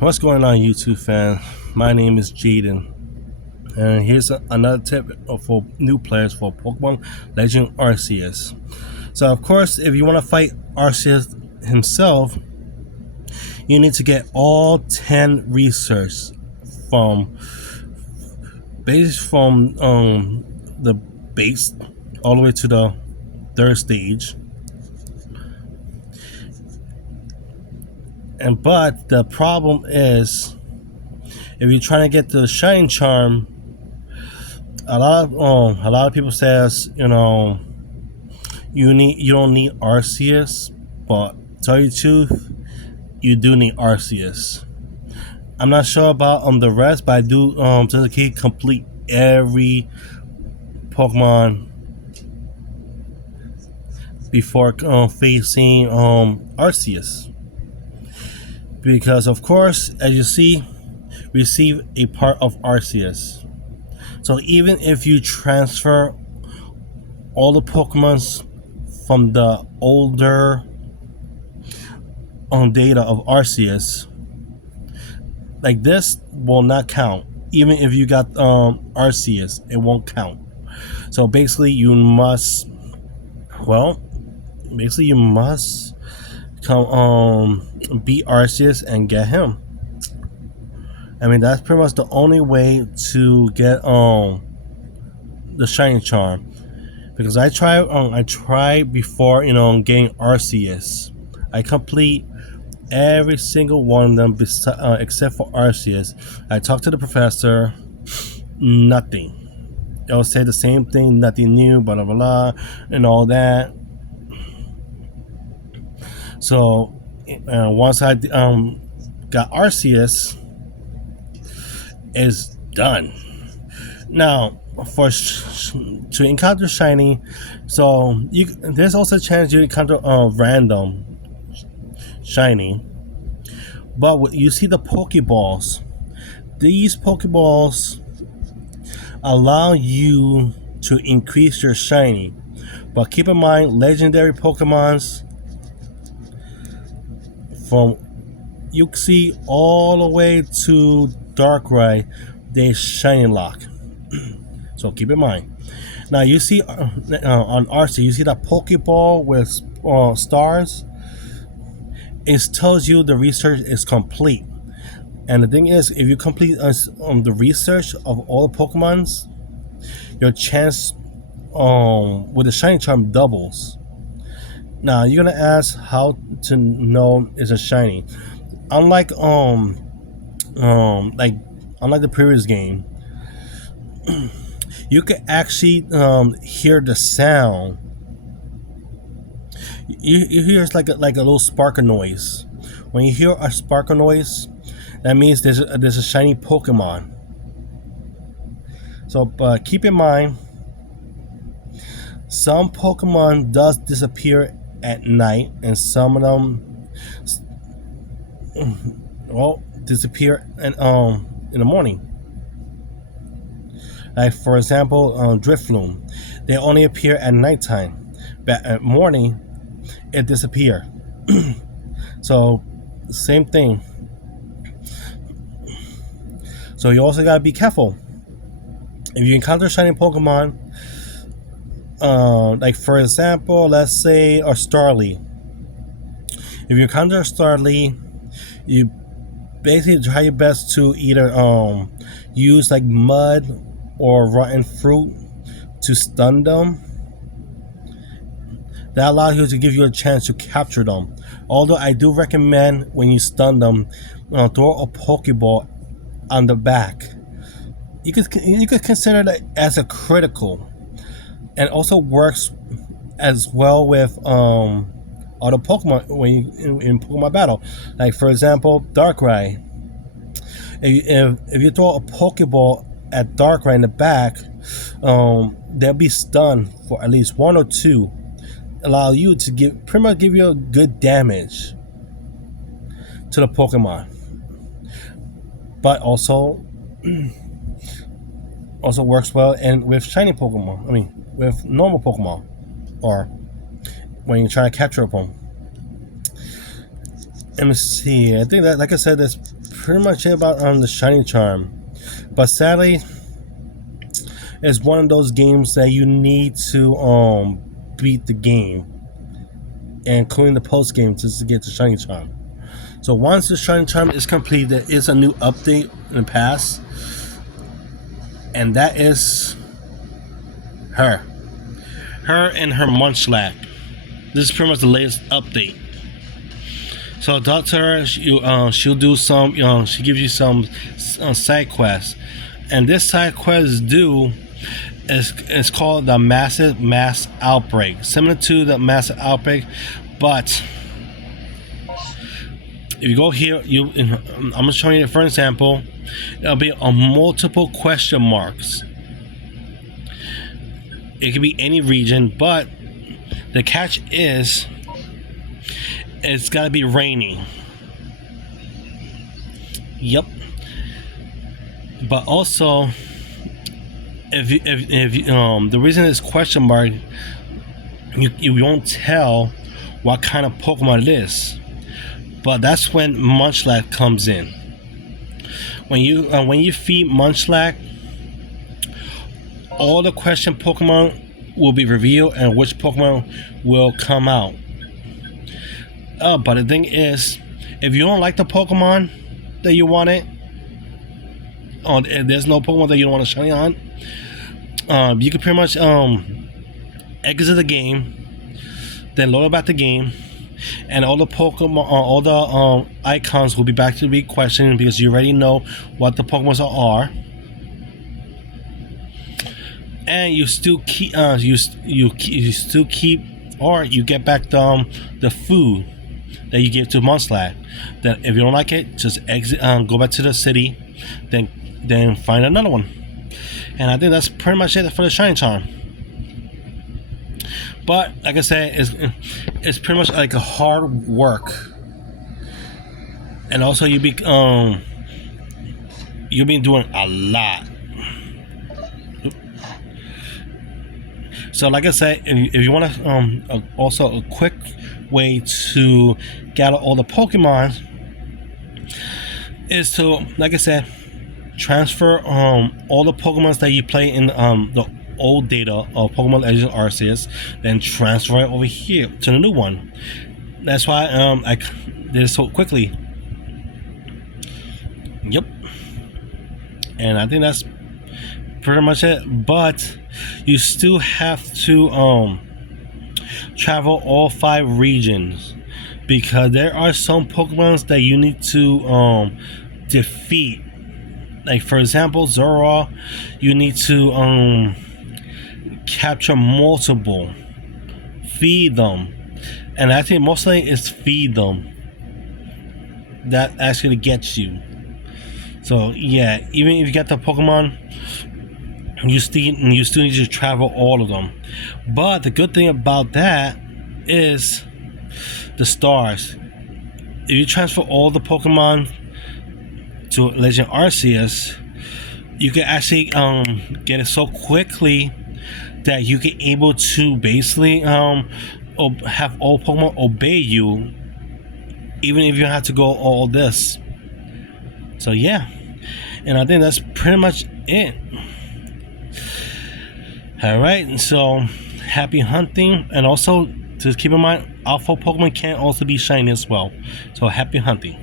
What's going on, YouTube fan? My name is Jaden, and here's another tip for new players for Pokemon Legend Arceus. So, of course, if you want to fight Arceus himself, you need to get all 10 research from the base all the way to the third stage. But the problem is, if you're trying to get the Shining Charm, a lot of people says you don't need Arceus, but to tell you the truth, you do need Arceus. I'm not sure about the rest, but I do just complete every Pokemon before facing Arceus, because of course, as you see, receive a part of Arceus. So even if you transfer all the Pokemons from the older data of Arceus, like this will not count. Even if you got Arceus, it won't count. So basically you must come beat Arceus and get him. I mean, that's pretty much the only way to get the Shining Charm. Because I tried before getting Arceus. I complete every single one of them except for Arceus. I talked to the professor, nothing. They'll say the same thing, nothing new, blah blah blah, and all that. So once I got Arceus, it's done. Now, to encounter shiny, so there's also a chance you encounter random shiny. But you see the Pokeballs. These Pokeballs allow you to increase your shiny. But keep in mind, legendary Pokemons from Uxie all the way to Darkrai, they shiny lock. So keep in mind. Now you see on Arceus, you see that Pokeball with stars. It tells you the research is complete. And the thing is, if you complete the research of all the Pokemons, your chance with the Shiny Charm doubles. Now you're gonna ask how to know it's a shiny. Unlike unlike the previous game, you can actually hear the sound. You hear it's like a little sparkle noise. When you hear a sparkle noise, that means there's a shiny Pokemon. So, but keep in mind, some Pokemon does disappear at night, and some of them, disappear in the morning. Like for example, Drifloon, they only appear at nighttime, but at morning, it disappear. So, same thing. So you also gotta be careful. If you encounter shiny Pokemon, like for example, let's say a Starly. If you encounter a Starly, you basically try your best to either use like mud or rotten fruit to stun them. That allows you to give you a chance to capture them. Although I do recommend when you stun them, throw a Pokeball on the back. You could consider that as a critical, and also works as well with other Pokemon when you in Pokemon battle. Like for example, Darkrai. If you throw a Pokeball at Darkrai in the back, they'll be stunned for at least one or two. Allow you to pretty much give you a good damage to the Pokemon, but also works well and with shiny Pokemon. I mean, with normal Pokemon, or when you try to capture them. Let me see. I think that, like I said, that's pretty much it about the shiny charm. But sadly, it's one of those games that you need to beat the game, including the post game, just to get the shiny charm. So once the shiny charm is complete, there is a new update in the past, and that is her and her Munchlax. This is pretty much the latest update. So talk to her. She'll do some. She gives you some side quests, and this side quest is called the mass outbreak, similar to the massive outbreak, but if you go here, I'm gonna show you for example. There'll be a multiple question marks. It could be any region, but the catch is it's gotta be raining. Yep. But also, if the reason it's question mark, you won't tell what kind of Pokemon it is. But that's when Munchlax comes in. When you feed Munchlax, all the question Pokemon will be revealed and which Pokemon will come out. But the thing is, if you don't like the Pokemon that you wanted, if there's no Pokemon that you don't want to shiny on, you can pretty much exit the game, then load back the game, and all the Pokemon, all the icons will be back to be questioned because you already know what the Pokemon are. And you still keep or you get back the food that you give to Munchlax. Then if you don't like it, just exit, go back to the city, then find another one. And I think that's pretty much it for the shiny charm. But like I said, it's pretty much like a hard work, and also you've been doing a lot. So like I said, if you want to also a quick way to gather all the Pokemon is to, like I said, transfer all the Pokemon that you play in the old data of Pokemon Legend Arceus, then transfer it over here to the new one. That's why I did it so quickly. Yep. And I think that's pretty much it. But you still have to travel all 5 regions, because there are some Pokemon that you need to defeat. Like for example, Zoroark, you need to capture multiple, feed them, and I think mostly it's feed them that actually gets you. So yeah, even if you get the Pokemon, you still need to travel all of them. But the good thing about that is the stars. If you transfer all the Pokemon to Legend Arceus, you can actually get it so quickly that you can able to basically have all Pokemon obey you, even if you have to go all this. So yeah, and I think that's pretty much it. Alright, so happy hunting, and also just keep in mind alpha Pokemon can also be shiny as well. So happy hunting.